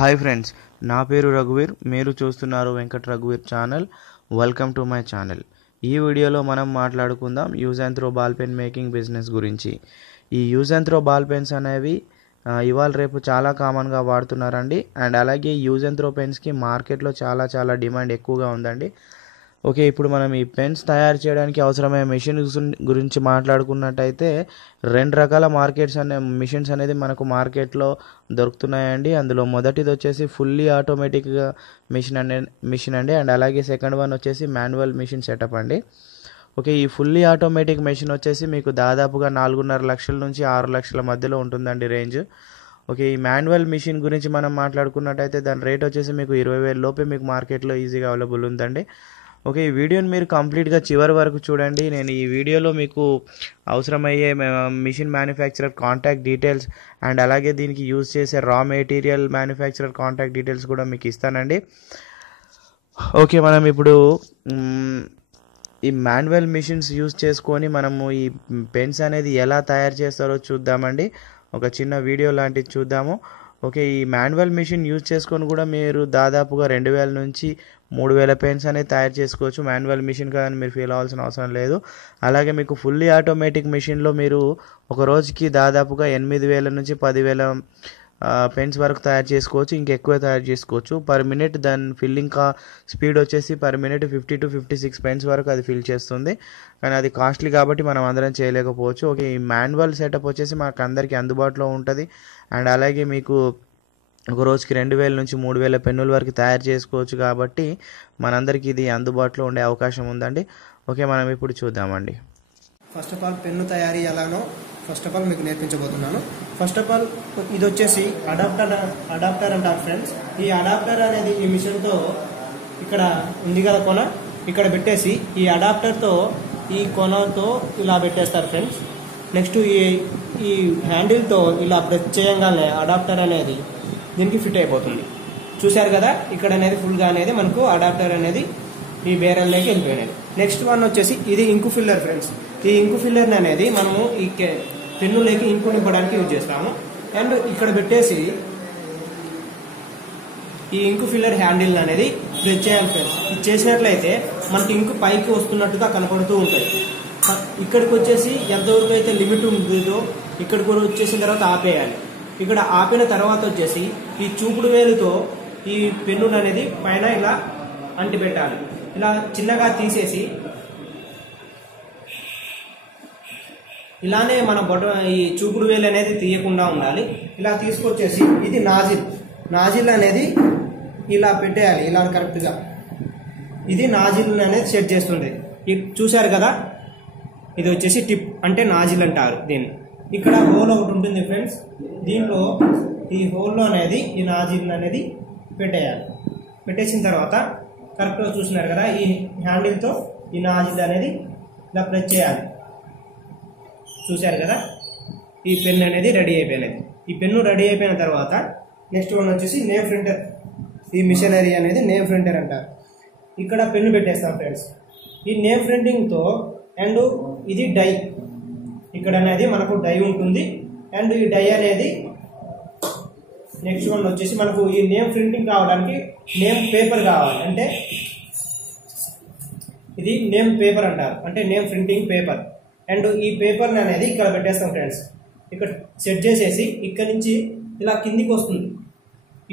Hi friends, నా పేరు రఘువీర్. మీరు చూస్తున్నారు వెంకట్ రఘువీర్ channel. Welcome to my channel. ఈ వీడియోలో మనం మాట్లాడుకుందాం use and throw ball pen making business గురించి. ఈ use and throw ball pens అనేవి ఇవాళ రేపు చాలా కామన్గా వాడుతున్నారండి. అండ్ అలాగే యూజ్ అండ్ త్రో పెన్స్కి మార్కెట్లో చాలా డిమాండ్ ఎక్కువగా ఉందండి. ఓకే, ఇప్పుడు మనం ఈ పెన్స్ తయారు చేయడానికి అవసరమైన మిషన్ గురించి మాట్లాడుకున్నట్టయితే రెండు రకాల మిషన్స్ అనేది మనకు మార్కెట్లో దొరుకుతున్నాయండి. అందులో మొదటిది వచ్చేసి ఫుల్లీ ఆటోమేటిక్ మిషన్ అండి. అండ్ అలాగే సెకండ్ వన్ వచ్చేసి మాన్యువల్ మిషన్ సెటప్ అండి. ఓకే, ఈ ఫుల్లీ ఆటోమేటిక్ మెషిన్ వచ్చేసి మీకు దాదాపుగా 4.5 లక్షల నుంచి 6 లక్షల మధ్యలో ఉంటుందండి రేంజ్. ఓకే, ఈ మాన్యువల్ మిషన్ గురించి మనం మాట్లాడుకున్నట్టయితే దాని రేట్ వచ్చేసి మీకు 20,000 లోపే మీకు మార్కెట్లో ఈజీగా అవైలబుల్ ఉందండి. ఓకే, ఈ వీడియోని మీరు కంప్లీట్గా చివరి వరకు చూడండి. నేను ఈ వీడియోలో మీకు అవసరమయ్యే machine manufacturer contact details and అలాగే దీనికి యూజ్ చేసే raw material manufacturer contact details కూడా మీకు ఇస్తానండి. ఓకే, మనం ఇప్పుడు ఈ మాన్యువల్ మిషన్స్ యూజ్ చేసుకొని మనము ఈ పెన్స్ అనేది ఎలా తయారు చేస్తారో చూద్దామండి. ఒక చిన్న వీడియో లాంటిది చూద్దాము. ఓకే, ఈ మాన్యువల్ మిషన్ యూజ్ చేసుకొని కూడా మీరు దాదాపుగా 2,000 నుంచి 3,000 పెన్స్ అనేది తయారు చేసుకోవచ్చు. మాన్యువల్ మిషన్ కానీ మీరు ఫీల్ అవ్వాల్సిన అవసరం లేదు. అలాగే మీకు ఫుల్లీ ఆటోమేటిక్ మిషన్లో మీరు ఒక రోజుకి దాదాపుగా 8,000 నుంచి 10,000 పెన్స్ వరకు తయారు చేసుకోవచ్చు. ఇంకెక్కువ తయారు చేసుకోవచ్చు. పర్ మినిట్ దాని ఫిల్లింగ్ స్పీడ్ వచ్చేసి పర్ మినిట్ 50 to 56 పెన్స్ వరకు అది ఫిల్ చేస్తుంది. కానీ అది కాస్ట్లీ కాబట్టి మనం అందరం చేయలేకపోవచ్చు. ఓకే, ఈ మాన్యువల్ సెటప్ వచ్చేసి మనకు అందరికీ అందుబాటులో ఉంటుంది. అండ్ అలాగే మీకు ఒక రోజుకి 2,000 నుంచి 3,000 పెన్నుల వరకు తయారు చేసుకోవచ్చు. కాబట్టి మనందరికీ ఇది అందుబాటులో ఉండే అవకాశం ఉందండి. ఓకే, మనం ఇప్పుడు చూద్దామండి. ఫస్ట్ ఆఫ్ ఆల్ పెన్ను తయారీ ఎలానో మీకు నేర్పించబోతున్నాను. ఫస్ట్ ఆఫ్ ఆల్ ఇది వచ్చేసి అడాప్టర్ అంటారు ఫ్రెండ్స్. ఈ అడాప్టర్ అనేది ఈ మిషన్తో ఇక్కడ ఉంది కదా కొన, ఇక్కడ పెట్టేసి ఈ అడాప్టర్తో ఈ కొనతో ఇలా పెట్టేస్తారు ఫ్రెండ్స్. నెక్స్ట్ ఈ హ్యాండిల్తో ఇలా ప్రెస్ చేయగానే అడాప్టర్ అనేది దీనికి ఫిట్ అయిపోతుంది. చూశారు కదా, ఇక్కడ అనేది ఫుల్గా అనేది మనకు అడాప్టర్ అనేది ఈ బేరల్లోకి వెళ్ళిపోయినది. నెక్స్ట్ వన్ వచ్చేసి ఇది ఇంకు ఫిల్లర్ ఫ్రెండ్స్. ఈ ఇంకు ఫిల్లర్ అనేది మనము ఈ పెన్నులోకి ఇంకు నింపడానికి యూజ్ చేస్తాము. అండ్ ఇక్కడ పెట్టేసి ఈ ఇంకు ఫిల్లర్ హ్యాండిల్ అనేది ప్రెస్ చేయాలి ఫ్రెండ్స్. ఇది చేసినట్లయితే మనకి ఇంకు పైకి వస్తున్నట్టుగా కనపడుతూ ఉంటుంది. ఇక్కడికి వచ్చేసి ఎంతవరకు అయితే లిమిట్ ఉంటుందో ఇక్కడికి కూడా వచ్చేసిన తర్వాత ఆపేయాలి. ఇక్కడ ఆపిన తర్వాత వచ్చేసి ఈ చూపుడు వేలుతో ఈ పెన్ను అనేది పైన ఇలా అంటి పెట్టాలి. ఇలా చిన్నగా తీసేసి ఇలానే మన ఈ చూపుడు వేలు అనేది తీయకుండా ఉండాలి. ఇలా తీసుకొచ్చేసి ఇది నాజిల్ అనేది ఇలా పెట్టేయాలి. ఇలా కరెక్ట్గా ఇది నాజిల్ అనేది సెట్ చేస్తుంది. చూశారు కదా, ఇది వచ్చేసి టిప్ అంటే నాజిల్ అంటారు దీన్ని. ఇక్కడ హోల్ ఒకటి ఉంటుంది ఫ్రెండ్స్. దీంట్లో ఈ హోల్లో అనేది ఈ నాజిల్ అనేది పెట్టేయాలి. పెట్టేసిన తర్వాత కరెక్ట్గా చూస్తున్నారు కదా, ఈ హ్యాండిల్తో ఈ నాజిల్ అనేది ఇలా ప్రెస్ చేయాలి. చూశారు కదా, ఈ పెన్ అనేది రెడీ అయిపోయినది. ఈ పెన్ను రెడీ అయిపోయిన తర్వాత నెక్స్ట్ వన్ వచ్చేసి నేమ్ ప్రింటర్. ఈ మిషనరీ అనేది నేమ్ ప్రింటర్ అంటారు. ఇక్కడ పెన్ను పెట్టేస్తాం ఫ్రెండ్స్. ఈ నేమ్ ప్రింటింగ్తో అండ్ ఇది డై, ఇక్కడ అనేది మనకు డై ఉంటుంది. అండ్ ఈ డై అనేది నెక్స్ట్ వన్ వచ్చేసి మనకు ఈ నేమ్ ప్రింటింగ్ కావడానికి నేమ్ పేపర్ కావాలి. అంటే ఇది నేమ్ పేపర్ అంటారు, అంటే నేమ్ ప్రింటింగ్ పేపర్. అండ్ ఈ పేపర్ అనేది ఇక్కడ పెట్టేస్తాం ఫ్రెండ్స్. ఇక్కడ సెట్ చేసేసి ఇక్కడ నుంచి ఇలా కిందికి వస్తుంది,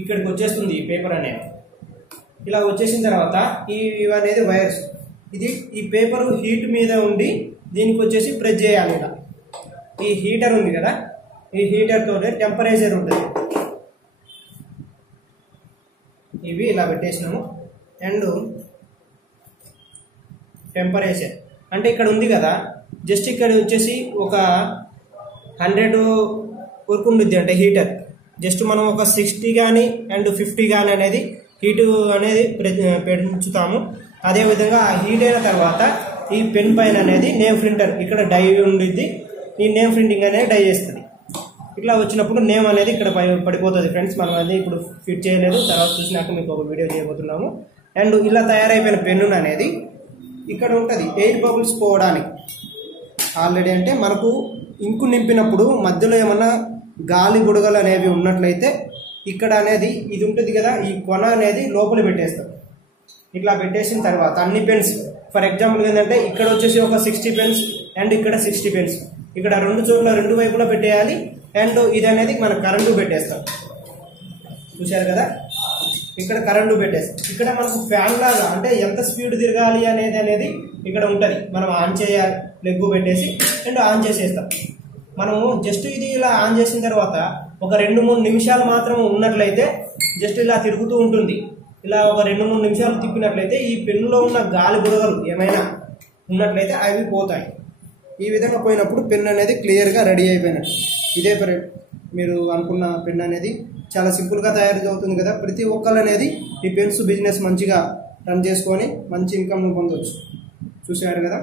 ఇక్కడికి వచ్చేస్తుంది ఈ పేపర్ అనేది. ఇలా వచ్చేసిన తర్వాత ఇవనేది వైర్స్. ఈ పేపర్ హీట్ మీద ఉండి దీనికి వచ్చేసి ప్రెస్ చేయాలి. ఇలా ఈ హీటర్ ఉంది కదా, ఈ హీటర్తో టెంపరేచర్ ఉంటుంది. ఇవి ఇలా పెట్టేసినాము. అండ్ టెంపరేచర్ అంటే ఇక్కడ ఉంది కదా, జస్ట్ ఇక్కడ వచ్చేసి ఒక 100 వరకు ఉంటుంది. అంటే హీటర్ జస్ట్ మనం ఒక 60 కానీ అండ్ 50 కానీ అనేది హీటు అనేది పెంచుతాము. అదేవిధంగా ఆ హీట్ అయిన తర్వాత ఈ పెన్ పైన అనేది నేమ్ ప్రింటర్ ఇక్కడ డై ఉండిద్ది. ఈ నేమ్ ప్రింటింగ్ అనేది డై చేస్తుంది. ఇట్లా వచ్చినప్పుడు నేమ్ అనేది ఇక్కడ పడిపోతుంది ఫ్రెండ్స్. మనం అది ఇప్పుడు ఫిట్ చేయలేదు, తర్వాత చూసినాక మీకు ఒక వీడియో చేయబోతున్నాము. అండ్ ఇలా తయారైపోయిన పెన్ను అనేది ఇక్కడ ఉంటుంది ఎయిర్ బబుల్స్ పోవడానికి. ఆల్రెడీ అంటే మనకు ఇంకు నింపినప్పుడు మధ్యలో ఏమన్నా గాలి బుడగలు అనేవి ఉన్నట్లయితే ఇక్కడ అనేది ఇది ఉంటుంది కదా, ఈ కొన అనేది లోపల పెట్టేస్తాం. ఇట్లా పెట్టేసిన తర్వాత అన్ని పెన్స్, ఫర్ ఎగ్జాంపుల్ ఏంటంటే ఇక్కడ వచ్చేసి ఒక 60 పెన్స్ అండ్ ఇక్కడ 60 పెన్స్, ఇక్కడ రెండు చోట్ల రెండు వైపులా పెట్టేయాలి. అండ్ ఇది అనేది మన కరెంటు పెట్టేస్తాం. చూశారు కదా, ఇక్కడ కరెంటు పెట్టేస్తాం. ఇక్కడ మనకు ఫ్యాన్ లాగా అంటే ఎంత స్పీడ్ తిరగాలి అనేది ఇక్కడ ఉంటుంది. మనం ఆన్ చేయాలి, ప్లగ్ పెట్టేసి అండ్ ఆన్ చేసేస్తాం. మనము జస్ట్ ఇది ఇలా ఆన్ చేసిన తర్వాత ఒక 2-3 నిమిషాలు మాత్రం ఉన్నట్లయితే జస్ట్ ఇలా తిరుగుతూ ఉంటుంది. ఇలా ఒక 2-3 నిమిషాలు తిప్పినట్లయితే ఈ పెన్నులో ఉన్న గాలి బుడగలు ఏమైనా ఉన్నట్లయితే అవి పోతాయి. ఈ విధంగా పోయినప్పుడు పెన్ అనేది క్లియర్గా రెడీ అయిపోయినట్టు. ఇదే మీరు అనుకున్న పెన్ అనేది చాలా సింపుల్గా తయారు అవుతుంది కదా. ప్రతి ఒక్కరు అనేది ఈ పెన్స్ బిజినెస్ మంచిగా రన్ చేసుకొని మంచి ఇన్కమ్ పొందవచ్చు. చూసారు కదా.